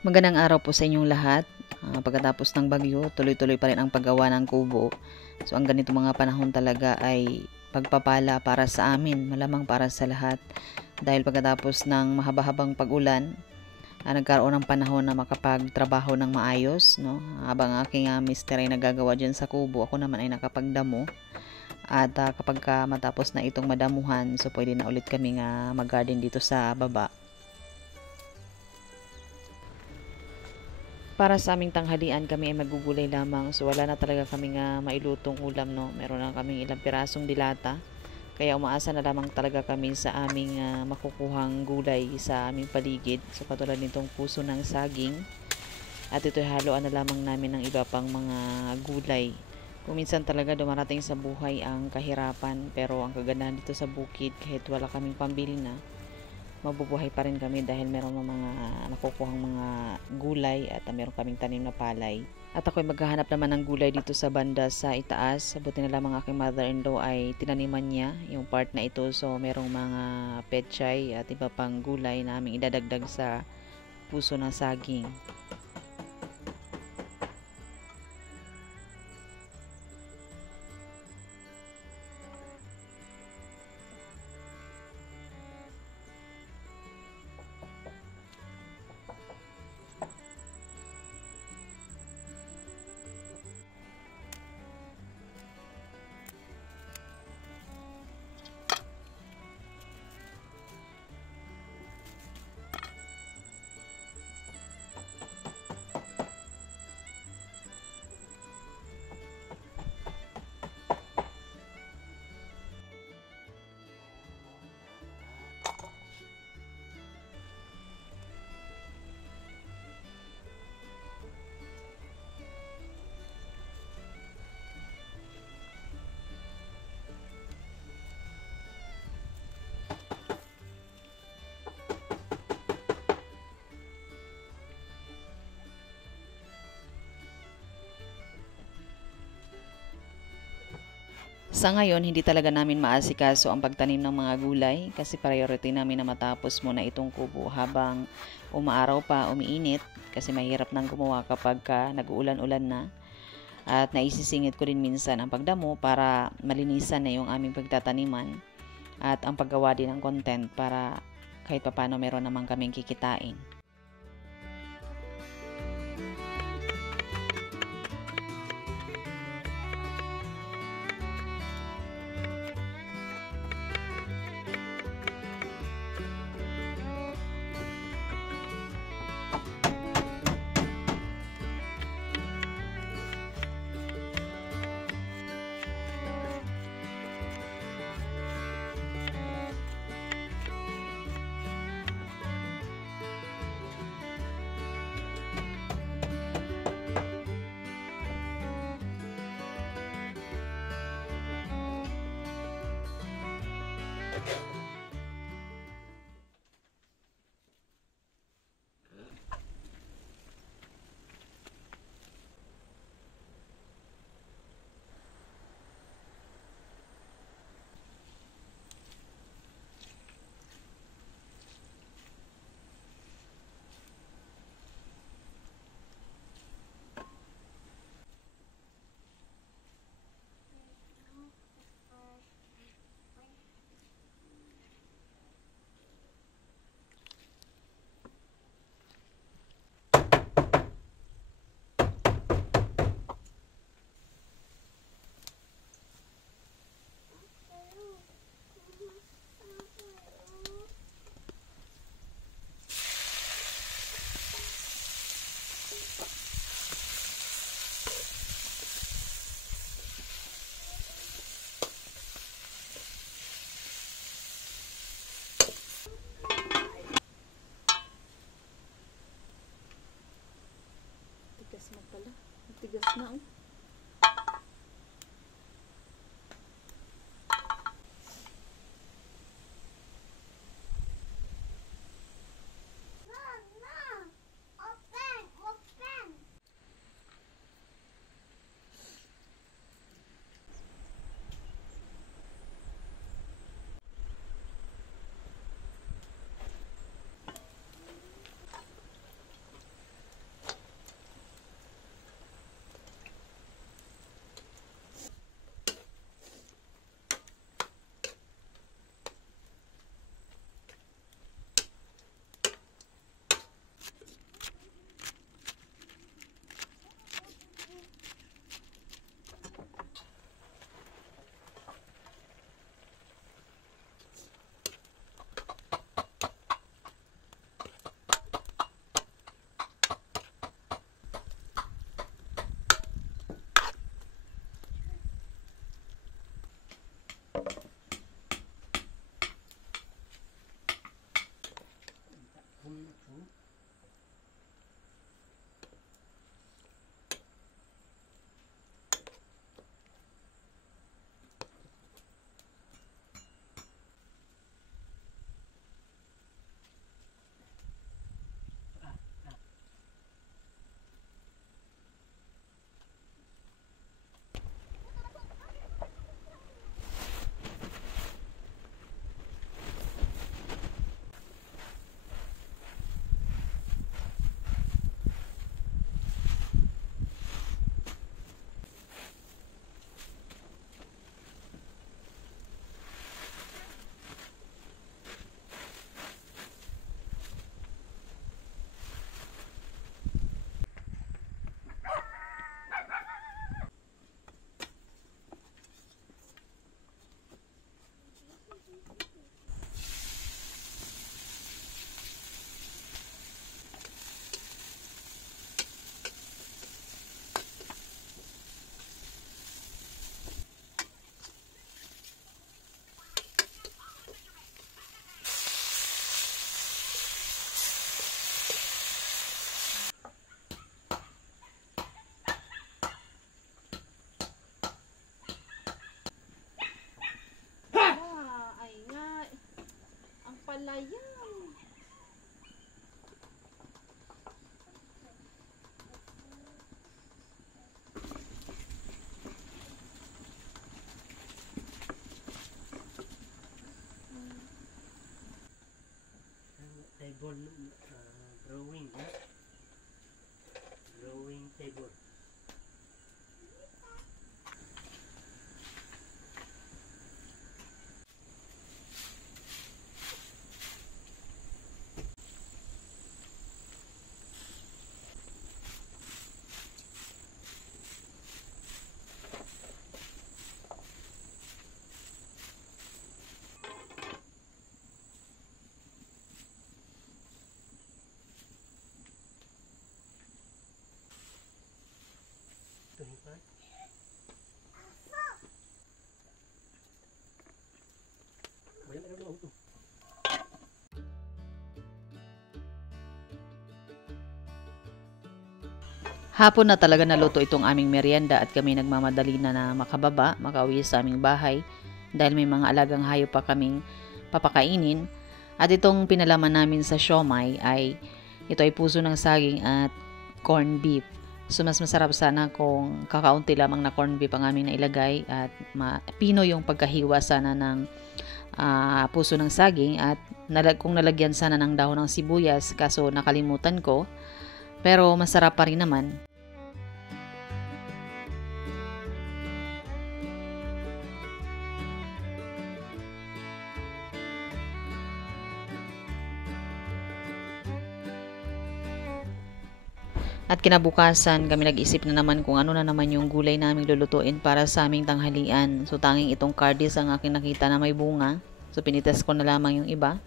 Magandang araw po sa inyong lahat. Pagkatapos ng bagyo, tuloy-tuloy pa rin ang paggawa ng kubo. So ang ganito mga panahon talaga ay pagpapala para sa amin, malamang para sa lahat. Dahil pagkatapos ng mahaba-habang pag-ulan, nagkaroon ng panahon na makapagtrabaho ng maayos, no? Habang aking mister ay nagagawa dyan sa kubo, ako naman ay nakapagdamo. At kapag matapos na itong madamuhan, so pwede na ulit kaming mag-garden dito sa baba. Para sa aming tanghalian, kami ay magugulay lamang. So wala na talaga kaming mailutong ulam, no. Meron na kaming ilang pirasong dilata. Kaya umaasa na lamang talaga kami sa aming makukuhang gulay sa aming paligid. So katulad nitong puso ng saging. At ito'y haluan na lamang namin ng iba pang mga gulay. Kung minsan talaga dumarating sa buhay ang kahirapan, pero ang kagandahan dito sa bukid, kahit wala kaming pambili na, mabubuhay pa rin kami dahil meron mga nakukuhang mga gulay at meron kaming tanim na palay. At ako'y maghahanap naman ng gulay dito sa banda sa itaas. Buti na lamang aking mother-in-law ay tinaniman niya yung part na ito. So merong mga pechay at iba pang gulay na aming idadagdag sa puso ng saging. Sa ngayon, hindi talaga namin maasikaso ang pagtanim ng mga gulay kasi priority namin na matapos muna itong kubo habang umaaraw pa, umiinit kasi mahirap nang gumawa kapag nag-uulan-ulan na. At naisisingit ko rin minsan ang pagdamo para malinisan na yung aming pagtataniman at ang paggawa din ng content para kahit papano meron naman kaming kikitain. Tigas na pala. Tigas na oh. table, drawing table. Hapon na talaga naluto itong aming merienda at kami nagmamadali na makababa, makauwi sa aming bahay dahil may mga alagang hayop pa kaming papakainin. At itong pinalaman namin sa siomai ay ito ay puso ng saging at corn beef. So mas masarap sana kung kakaunti lamang na corn beef ang aming nailagay at pino yung pagkahiwa sana ng puso ng saging at kung nalagyan sana ng dahon ng sibuyas, kaso nakalimutan ko. Pero masarap pa rin naman. At kinabukasan, kami nag-isip na naman kung ano na naman yung gulay naming lulutuin para sa aming tanghalian. So tanging itong cardis ang aking nakita na may bunga. So pinitas ko na lamang yung iba.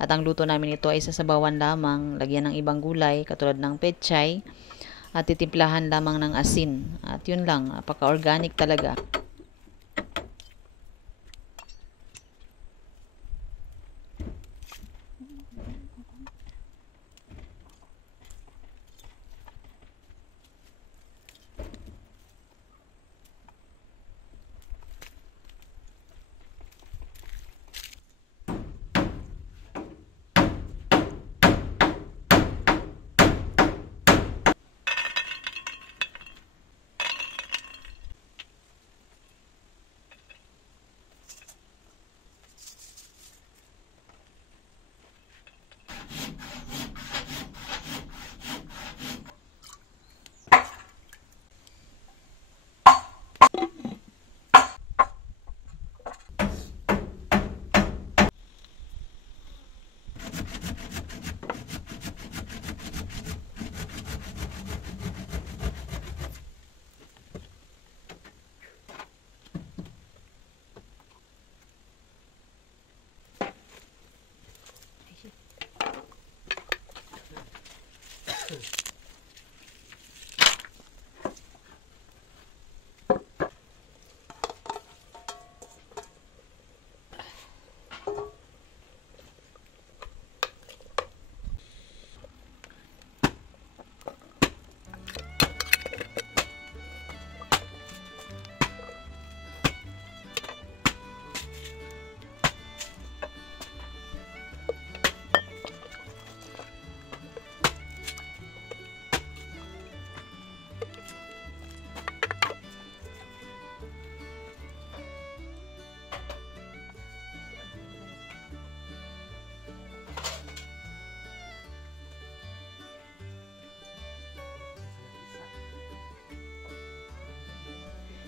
At ang luto namin ito ay sasabawan lamang, lagyan ng ibang gulay katulad ng pechay at titimplahan lamang ng asin. At yun lang, napaka-organic talaga.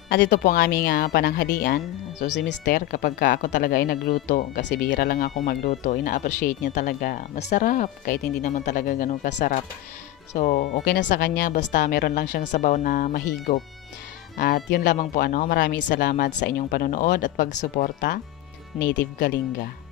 At ito po ang aming pananghalian. So si Mister, kapag ako talaga ay nagluto, kasi bihira lang ako magluto, ina-appreciate niya talaga. Masarap, kahit hindi naman talaga ganun kasarap. So okay na sa kanya, basta meron lang siyang sabaw na mahigop. At yun lamang po, maraming salamat sa inyong panonood at pagsuporta. Native Galinga.